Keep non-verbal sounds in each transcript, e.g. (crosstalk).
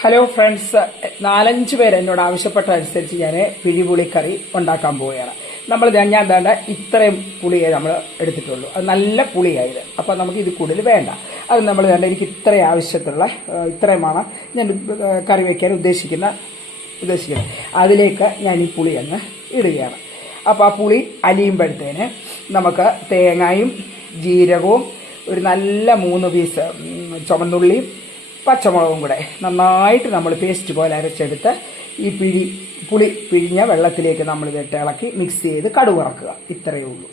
Hello friends നാലഞ്ച് പേര് എന്നോട് ആവശ്യപ്പെട്ട അനുസരിച്ച് ഞാൻ പിഴിപുളിക്കറി ഉണ്ടാക്കാൻ പോവുകയാണ്. നമ്മൾ ഞാൻ വേണ്ട ഇത്രയും പുളിയെ നമ്മൾ എടുത്തിട്ടുള്ളൂ. അത് നല്ല പുളിയായത്. അപ്പോൾ നമുക്ക് ഇത് കൂടുതൽ വേണ്ട. അത് നമ്മൾ വേണ്ട എനിക്ക് ഇത്രയും ആവശ്യത്തിലുള്ള ഇത്രയുമാണ് ഞാൻ കറി വയ്ക്കാൻ ഉദ്ദേശിക്കുന്ന ഉദ്ദേശിക്കുന്നത്. അതിലേക്ക് ഞാൻ ഈ പുളി അങ്ങ് ഇടുകയാണ്. അപ്പോൾ ആ പുളി അലിയുമ്പോഴത്തേന് നമുക്ക് തേങ്ങയും ജീരകവും ഒരു നല്ല മൂന്ന് പീസ് ചുമന്നുള്ളിയും പച്ചമുളകും കൂടെ നന്നായിട്ട് നമ്മൾ പേസ്റ്റ് പോലെ അരച്ചെടുത്ത് ഈ പിഴി പുളി പിഴിഞ്ഞ വെള്ളത്തിലേക്ക് നമ്മൾ ഇതിട്ട് ഇളക്കി മിക്സ് ചെയ്ത് കടുവറക്കുക ഇത്രയേ ഉള്ളൂ.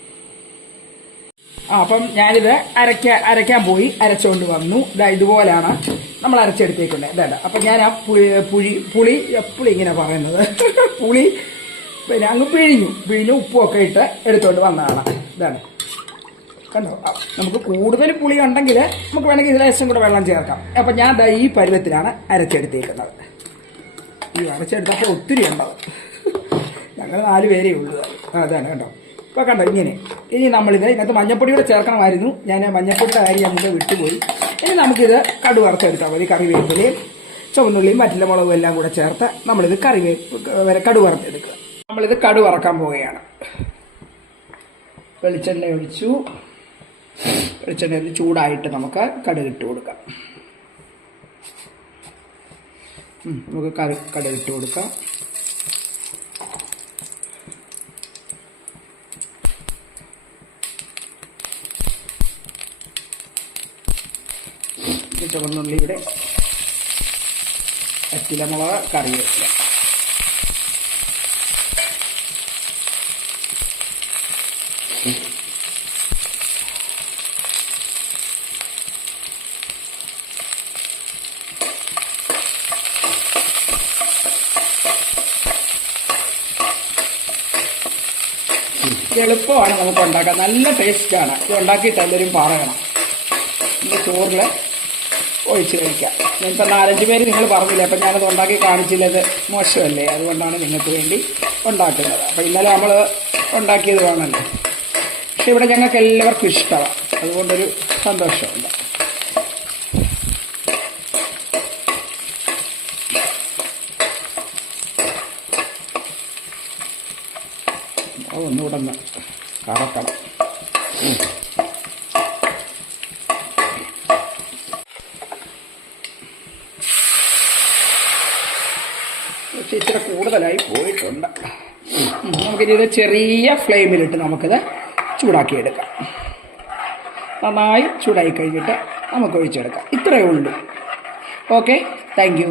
അപ്പം ഞാനിത് അരയ്ക്ക അരയ്ക്കാൻ പോയി. അരച്ചുകൊണ്ട് വന്നു. ഇതാ ഇതുപോലാണ് നമ്മൾ അരച്ചെടുത്തേക്കുന്നത്. ഇതാ അപ്പം ഞാൻ ആ പുളി പുളി പുളി എപ്പോഴും ഇങ്ങനെ പറയുന്നത്. (laughs) പുളി പിന്നെ അങ്ങ് പിഴിഞ്ഞു. പിഴിഞ്ഞു ഉപ്പുമൊക്കെ ഇട്ട് എടുത്തുകൊണ്ട് വന്നതാണ്. ഇതാണ്. കണ്ടോ? നമുക്ക് കൂടുതൽ പുളി ഉണ്ടെങ്കിൽ നമുക്ക് വേണമെങ്കിൽ ഇതിലെ ലേശം കൂടെ വെള്ളം ചേർക്കാം. അപ്പം ഞാൻ ദാ ഈ പരുവത്തിലാണ് അരച്ചെടുത്തേക്കുന്നത് ഈ അരച്ചെടുത്തപ്പോൾ ഒത്തിരി ഉണ്ടാവും. ഞങ്ങൾ നാല് പേരേ ഉള്ളൂ. അതാണ് കണ്ടോ? ഇപ്പോൾ കണ്ടോ ഇങ്ങനെ. ഇനി നമ്മളിത് ഇതിനകത്ത് മഞ്ഞപ്പൊടി കൂടെ ചേർക്കണമായിരുന്നു. ഞാൻ മഞ്ഞപ്പൊടിയുടെ കാര്യം നമുക്ക് വിട്ടുപോയി. ഇനി നമുക്കിത് കടു വറുത്തെടുത്താൽ മതി കറിവേപ്പിലയും ചുവന്നുള്ളിയും മറ്റുള്ള മുളകും എല്ലാം കൂടെ ചേർത്ത് നമ്മളിത് കറിവേപ്പ് കടു വറുത്തെടുക്കുക നമ്മളിത് കടു വറക്കാൻ പോവുകയാണ്. വെളിച്ചെണ്ണ ഒഴിച്ചു. വെളിച്ചെണ്ണ ചൂടായിട്ട് നമുക്ക് കടുകിട്ട് കൊടുക്കാം. നമുക്ക് കറി കടുകിട്ട് കൊടുക്കാം. ചുവന്നുള്ളിയുടെ പച്ചിലമുളക് കറി ഇത് എളുപ്പമാണ് നമുക്ക് ഉണ്ടാക്കാൻ. നല്ല ടേസ്റ്റാണ് ഇത് ഉണ്ടാക്കിയിട്ട് എല്ലാവരും പറയണം. ഇത് ചോറിൽ ഒഴിച്ച് കഴിക്കാം. ഇങ്ങനത്തെ നാലഞ്ച് പേര് നിങ്ങൾ പറഞ്ഞില്ലേ അപ്പം ഞാനത് ഉണ്ടാക്കി കാണിച്ചില്ലത് മോശമല്ലേ? അതുകൊണ്ടാണ് നിങ്ങൾക്ക് വേണ്ടി ഉണ്ടാക്കുന്നത്. അപ്പം ഇന്നലെ നമ്മൾ ഉണ്ടാക്കിയത് വേണമല്ലോ. പക്ഷെ ഇവിടെ ഞങ്ങൾക്ക് എല്ലാവർക്കും ഇഷ്ടമാണ്. അതുകൊണ്ടൊരു സന്തോഷമുണ്ട് അത് ഒന്നുകൂടെ ഒന്ന് കറക്കണം. പക്ഷെ ഇച്ചിരി കൂടുതലായി പോയിട്ടുണ്ട്. നമുക്കിനി ചെറിയ ഫ്ലെയിമിലിട്ട് നമുക്കിത് ചൂടാക്കിയെടുക്കാം. നന്നായി ചൂടായി കഴിഞ്ഞിട്ട് നമുക്ക് ഒഴിച്ചെടുക്കാം ഇത്രയേ ഉള്ളൂ. Okay thank